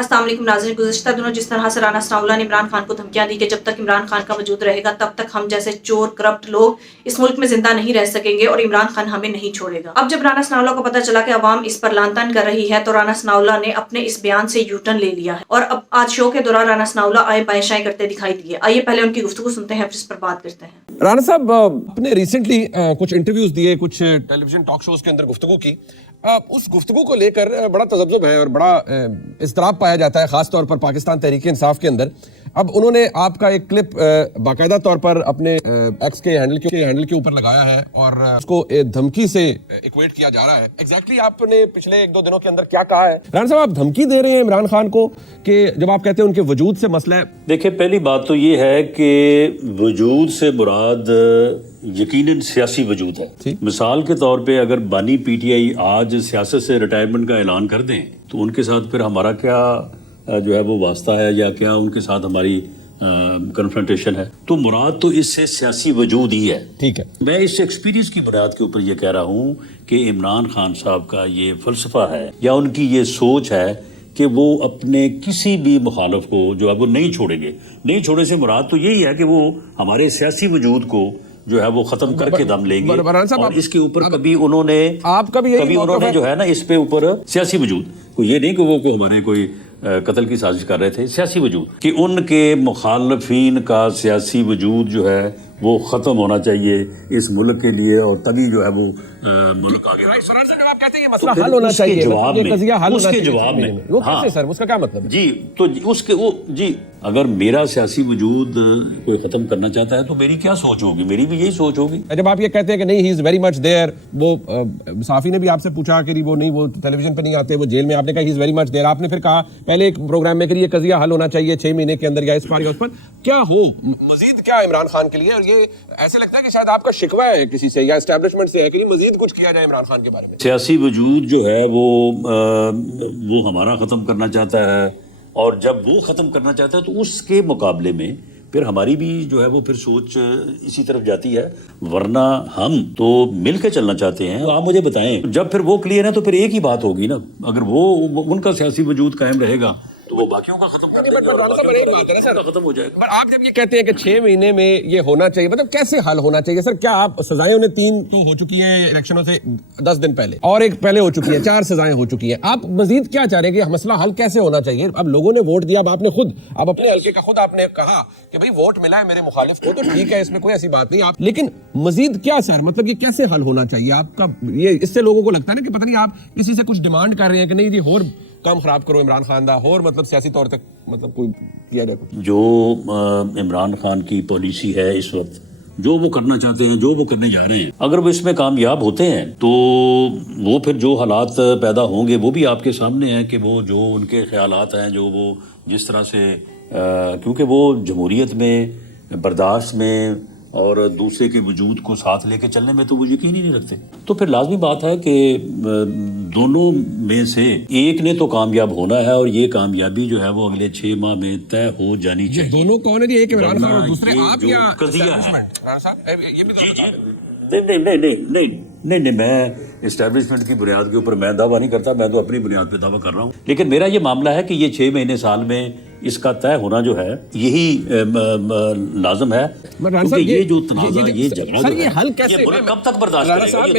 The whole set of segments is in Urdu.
السلام علیکم ناظرین، گزشتہ دنوں جس طرح سے رانا ثناءاللہ نے عمران خان کو دھمکیاں دی کہ جب تک عمران خان کا وجود رہے گا تب تک ہم جیسے چور کرپٹ لوگ اس ملک میں زندہ نہیں رہ سکیں گے اور عمران خان ہمیں نہیں چھوڑے گا۔ اب جب رانا ثناءاللہ کو پتہ چلا کہ عوام اس پر لعن طعن کر رہی ہے تو رانا ثناءاللہ نے اپنے اس بیان سے یو ٹرن لے لیا ہے اور اب آج شو کے دوران رانا ثناءاللہ آئے بائیں شائیں کرتے دکھائی دیے۔ آئیے پہلے ان کی گفتگو سنتے ہیں، پھر اس پر بات کرتے ہیں۔ رانا صاحب، آپ نے ریسنٹلی کچھ انٹرویوز دیے، کچھ ٹیلی ویژن ٹاک شوز کے اندر گفتگو کی۔ اس گفتگو کو لے کر بڑا تذبذب ہے اور بڑا اضطراب پایا جاتا ہے، خاص طور پر پاکستان تحریک انصاف کے اندر۔ اب انہوں نے آپ کا ایک کلپ باقاعدہ طور پر اپنے ایکس کے ہینڈل کے اوپر لگایا ہے اور اس کو دھمکی سے ایکویٹ کیا جا رہا ہے۔ ایگزیکٹلی آپ نے پچھلے 1-2 دنوں کے اندر کیا کہا ہے؟ رانا صاحب، آپ دھمکی دے رہے ہیں عمران خان کو کہ جب آپ کہتے ہیں ان کے وجود سے مسئلہ ہے؟ دیکھیں، پہلی بات تو یہ ہے کہ وجود سے مراد یقیناً سیاسی وجود ہے۔ مثال کے طور پہ اگر بانی پی ٹی آئی آج سیاست سے ریٹائرمنٹ کا اعلان کر دیں تو ان کے ساتھ پھر ہمارا کیا جو ہے وہ واسطہ ہے یا کیا ان کے ساتھ ہماری کنفرنٹیشن ہے؟ تو مراد تو اس سے سیاسی وجود ہی ہے۔ ٹھیک ہے، میں اس ایکسپیرینس کی بنیاد کے اوپر یہ کہہ رہا ہوں کہ عمران خان صاحب کا یہ فلسفہ ہے یا ان کی یہ سوچ ہے کہ وہ اپنے کسی بھی مخالف کو جو ہے وہ نہیں چھوڑیں گے۔ نہیں چھوڑنے سے مراد تو یہی ہے کہ وہ ہمارے سیاسی وجود کو جو ہے وہ ختم کر کے دم لیں گے، اور اس کے اوپر کبھی انہوں نے جو ہے نا اس پہ اوپر سیاسی وجود کو یہ نہیں کہ وہ ہمارے کوئی قتل کی سازش کر رہے تھے، سیاسی وجود کہ ان کے مخالفین کا سیاسی وجود جو ہے وہ ختم ہونا چاہیے اس ملک کے لیے، اور تبھی جو ہے وہ ملک آگے مسئلہ حل ہونا چاہیے۔ اس کے جواب میں وہ کیسے سر، اس کا کیا مطلب ہے؟ جی تو اس کے وہ جی اگر میرا سیاسی وجود کوئی ختم کرنا چاہتا ہے تو میری کیا سوچ ہوگی؟ میری بھی یہی سوچ ہوگی۔ جب آپ یہ کہتے ہیں کہ نہیں، ہی از ویری مچ دیئر، وہ صحافی نے بھی آپ سے پوچھا کہ وہ نہیں، وہ ٹیلی ویژن پہ نہیں آتے، وہ جیل میں، آپ نے کہا ہی از ویری مچ دیئر۔ آپ نے پھر کہا پہلے ایک پروگرام میں کہ یہ قضیہ حل ہونا چاہیے 6 مہینے کے اندر یا اس پر یا اس پر۔ کیا ہو مزید کیا عمران خان کے لیے؟ اور یہ ایسے لگتا ہے کہ شاید آپ کا شکوہ ہے کسی سے یا اسٹیبلشمنٹ سے ہے کہ مزید کچھ کیا جائے عمران خان کے بارے میں؟ سیاسی وجود جو ہے وہ ہمارا ختم کرنا چاہتا ہے، اور جب وہ ختم کرنا چاہتا ہے تو اس کے مقابلے میں پھر ہماری بھی جو ہے وہ پھر سوچ اسی طرف جاتی ہے، ورنہ ہم تو مل کے چلنا چاہتے ہیں۔ آپ مجھے بتائیں، جب پھر وہ کلیئر ہے تو پھر ایک ہی بات ہوگی نا، اگر وہ ان کا سیاسی وجود قائم رہے گا تو وہ باقیوں کا ختم کر دیں گے اور ختم ہو جائے گا۔ آپ جب یہ کہتے ہیں کہ 6 مہینے میں یہ ہونا چاہیے، مطلب کیسے حل ہونا چاہیے سر؟ کیا آپ سزائیں انہیں 3 تو ہو چکی ہیں الیکشنوں سے 10 دن پہلے، اور ایک پہلے ہو چکی ہے، 4 سزائیں ہو چکی ہیں، آپ مزید کیا چاہ رہے ہیں کہ مسئلہ حل کیسے ہونا چاہیے؟ اب لوگوں نے ووٹ دیا، اب آپ نے خود، اب اپنے حلقے کا خود آپ نے کہا کہ بھائی ووٹ ملا ہے میرے مخالف کو تو ٹھیک ہے، اس میں کوئی ایسی بات نہیں، آپ لیکن مزید کیا سر، مطلب یہ کیسے حل ہونا چاہیے آپ کا؟ یہ اس سے لوگوں کو لگتا ہے نا کہ پتہ نہیں آپ کسی سے کچھ ڈیمانڈ کر رہے ہیں کہ نہیں جی اور کام خراب کرو عمران خان دا، اور مطلب سیاسی طور تک مطلب کوئی کیا جائے کچھ؟ جو عمران خان کی پالیسی ہے اس وقت، جو وہ کرنا چاہتے ہیں، جو وہ کرنے جا رہے ہیں، اگر وہ اس میں کامیاب ہوتے ہیں تو وہ پھر جو حالات پیدا ہوں گے وہ بھی آپ کے سامنے ہیں کہ وہ جو ان کے خیالات ہیں، جو وہ جس طرح سے کیونکہ وہ جمہوریت میں برداشت میں اور دوسرے کے وجود کو ساتھ لے کے چلنے میں تو وہ یقین ہی نہیں رکھتے، تو پھر لازمی بات ہے کہ دونوں میں سے ایک نے تو کامیاب ہونا ہے، اور یہ کامیابی جو ہے وہ اگلے 6 ماہ میں طے ہو جانی چاہیے۔ دونوں کون ہے جی؟ ایک عمران خان اور دوسرے آپ یا قضیہ ہے؟ نہیں، میں اسٹیبلشمنٹ کی بنیاد کے اوپر میں دعویٰ نہیں کرتا، میں تو اپنی بنیاد پہ دعویٰ کر رہا ہوں، لیکن میرا یہ معاملہ ہے کہ یہ 6 مہینے سال میں اس کا طے ہونا جو ہے یہی لازم ہے، کیونکہ یہ جو تنازع، یہ جھگڑا جو ہے، یہ ملک کب تک برداشت کرے گا؟ یہ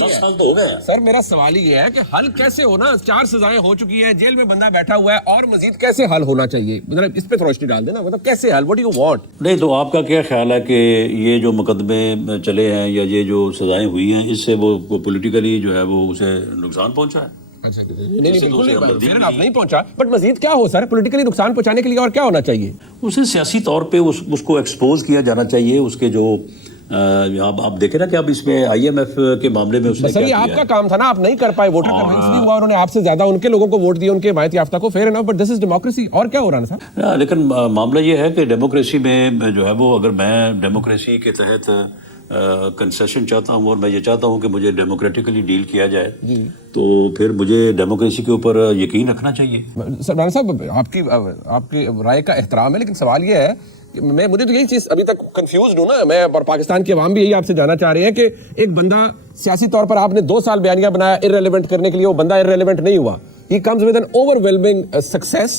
10 سال تو ہو گئے ہیں سر۔ میرا سوال یہ ہے کہ حل کیسے ہونا؟ 4 سزائیں ہو چکی ہیں، جیل میں بندہ بیٹھا ہوا ہے، اور مزید کیسے حل ہونا چاہیے؟ مطلب اس پہ روشنی ڈال دینا، مطلب کیسے حل؟ What do you want? نہیں تو آپ کا کیا خیال ہے کہ یہ جو مقدمے چلے ہیں یا یہ جو سزائیں ہوئی ہیں، اس سے وہ پولیٹیکلی جو ہے وہ اسے نقصان پہنچا ہے؟ نہیں پہنچا، بٹ مزید کیا ہو سر؟ پولیٹیکلی نقصان پہنچانے کے لیے اور کیا ہونا چاہیے؟ اسے سیاسی طور پہ اس کو ایکسپوز کیا جانا چاہیے، اس کے جو آپ دیکھیں نا کہ اب اس میں آئی ایم ایف کے معاملے میں سر یہ آپ کا کام تھا نا، آپ نہیں کر پائے، ووٹر کنونس نہیں ہوا، انہوں نے آپ سے زیادہ ان کے لوگوں کو ووٹ دیے، ان کے حمایت یافتہ کو، fair enough, but this is democracy. اور کیا ہو رہا ہے سر؟ لیکن معاملہ یہ ہے کہ ڈیموکریسی میں جو ہے وہ، اگر میں ڈیموکریسی کے تحت کنسیشن چاہتا ہوں اور میں یہ چاہتا ہوں کہ مجھے ڈیموکریٹکلی ڈیل کیا جائے تو پھر مجھے ڈیموکریسی کے اوپر یقین رکھنا چاہیے۔ سر رانا صاحب، آپ کی رائے کا احترام ہے، لیکن سوال یہ ہے کہ مجھے تو یہی چیز ابھی تک کنفیوزڈ ہوں نا میں، اور پاکستان کی عوام بھی یہی آپ سے جاننا چاہ رہے ہیں کہ ایک بندہ سیاسی طور پر آپ نے 2 سال بیانیہ بنایا ارریلیونٹ کرنے کے لیے، وہ بندہ ارریلیونٹ نہیں ہوا، he comes with an overwhelming success.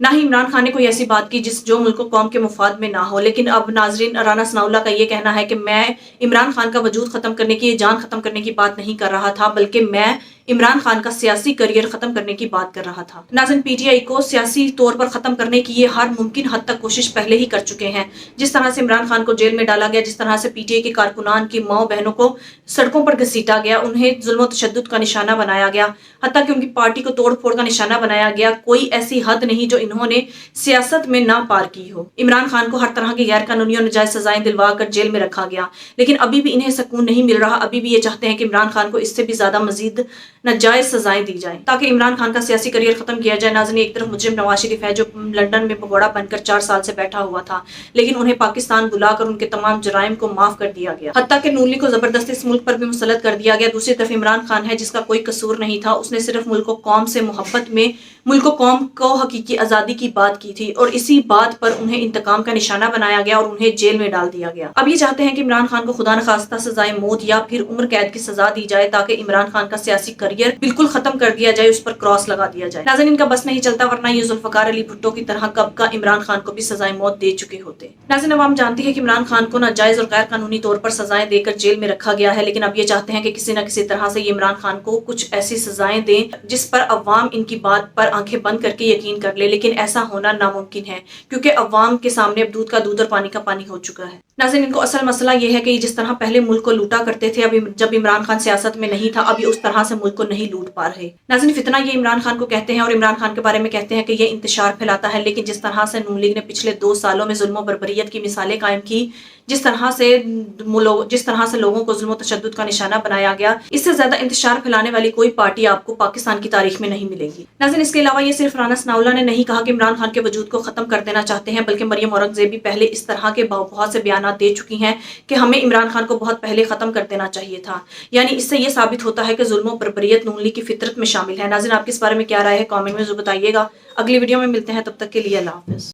نہ ہی عمران خان نے کوئی ایسی بات کی جو ملک و قوم کے مفاد میں نہ ہو. لیکن اب ناظرین، رانا ثناء اللہ کا یہ کہنا ہے کہ میں عمران خان کا وجود ختم کرنے کی، جان ختم کرنے کی بات نہیں کر رہا تھا، بلکہ میں عمران خان کا سیاسی کریئر ختم کرنے کی بات کر رہا تھا. ناظرین، پی ٹی آئی کو سیاسی طور پر ختم کرنے کی یہ ہر ممکن حد تک کوشش پہلے ہی کر چکے ہیں. جس طرح سے عمران خان کو جیل میں ڈالا گیا، جس طرح سے پی ٹی آئی کے کارکنان کی ماؤں بہنوں کو سڑکوں پر گھسیٹا گیا، انہیں ظلم و تشدد کا نشانہ بنایا گیا، حتیٰ کہ ان کی پارٹی کو توڑ پھوڑ کا نشانہ بنایا گیا، کوئی ایسی حد نہیں جو انہوں نے سیاست میں نہ پار کی ہو. عمران خان کو ہر طرح کی غیر قانونی اور ناجائز سزائیں دلوا کر جیل میں رکھا گیا، لیکن ابھی بھی انہیں سکون نہیں مل رہا. ابھی بھی یہ چاہتے ہیں کہ عمران خان کو اس سے بھی زیادہ مزید ناجائز سزائیں دی جائیں تاکہ عمران خان کا سیاسی کریئر ختم کیا جائے. ناظرین، ایک طرف مجرم نواز شریف ہے جو لندن میں بھگوڑا بن کر 4 سال سے بیٹھا ہوا تھا، لیکن انہیں پاکستان بلا کر ان کے تمام جرائم کو معاف کر دیا گیا، حتیٰ کہ نون لیگ کو زبردستی اس ملک پر بھی مسلط کر دیا گیا. دوسری طرف عمران خان ہے جس کا کوئی قصور نہیں تھا، اس نے صرف ملک و قوم سے محبت میں ملک و قوم کو حقیقی آزادی کی بات کی تھی، اور اسی بات پر انہیں انتقام کا نشانہ بنایا گیا اور انہیں جیل میں ڈال دیا گیا. اب یہ چاہتے ہیں کہ عمران خان کو خدا نخواستہ سزائے موت یا پھر عمر قید کی سزا دی جائے تاکہ عمران خان کا سیاسی کریئر بالکل ختم کر دیا جائے، اس پر کراس لگا دیا جائے. ناظرین، ان کا بس نہیں چلتا، ورنہ یہ ذوالفقار علی بھٹو کی طرح کب کا عمران خان کو بھی سزائے موت دے چکے ہوتے. ناظرین، عوام جانتی ہے کہ عمران خان کو ناجائز اور غیر قانونی طور پر سزائیں دے کر جیل میں رکھا گیا ہے، لیکن اب یہ چاہتے ہیں کہ کسی نہ کسی طرح سے یہ عمران خان کو کچھ ایسی سزائیں دیں جس پر عوام ان کی بات پر آنکھیں بند کر کے یقین کر لے. لیکن ایسا ہونا ناممکن ہے کیونکہ عوام کے سامنے اب دودھ کا دودھ اور پانی کا پانی ہو چکا ہے. ناظرین، ان کو اصل مسئلہ یہ ہے کہ جس طرح پہلے ملک کو لوٹا کرتے تھے، اب جب عمران خان سیاست میں نہیں تھا، ابھی اس طرح سے ملک کو نہیں لوٹ پا رہے. ناظرین، فتنہ یہ عمران خان کو کہتے ہیں اور عمران خان کے بارے میں کہتے ہیں کہ یہ انتشار پھیلاتا ہے، لیکن جس طرح سے نون لیگ نے پچھلے 2 سالوں میں ظلم و بربریت کی مثالیں قائم کی، جس طرح سے لوگوں کو ظلم و تشدد کا نشانہ بنایا گیا، اس سے زیادہ انتشار پھیلانے والی کوئی پارٹی آپ کو پاکستان کی تاریخ میں نہیں ملے گی. ناظرین، اس کے علاوہ یہ صرف رانا ثناء اللہ نے نہیں کہا کہ عمران خان کے وجود کو ختم کر دینا چاہتے ہیں، بلکہ مریم اورنگزیب بھی پہلے اس طرح کے بہت سے بیانات دے چکی ہیں کہ ہمیں عمران خان کو بہت پہلے ختم کر دینا چاہیے تھا. یعنی اس سے یہ ثابت ہوتا ہے کہ ظلم و بربریت نون لیگ کی فطرت میں شامل ہے. ناظرین، آپ کے اس بارے میں کیا رائے ہے؟ کامنٹ میں ضرور بتائیے گا. اگلی ویڈیو میں ملتے ہیں، تب تک کے لیے اللہ حافظ.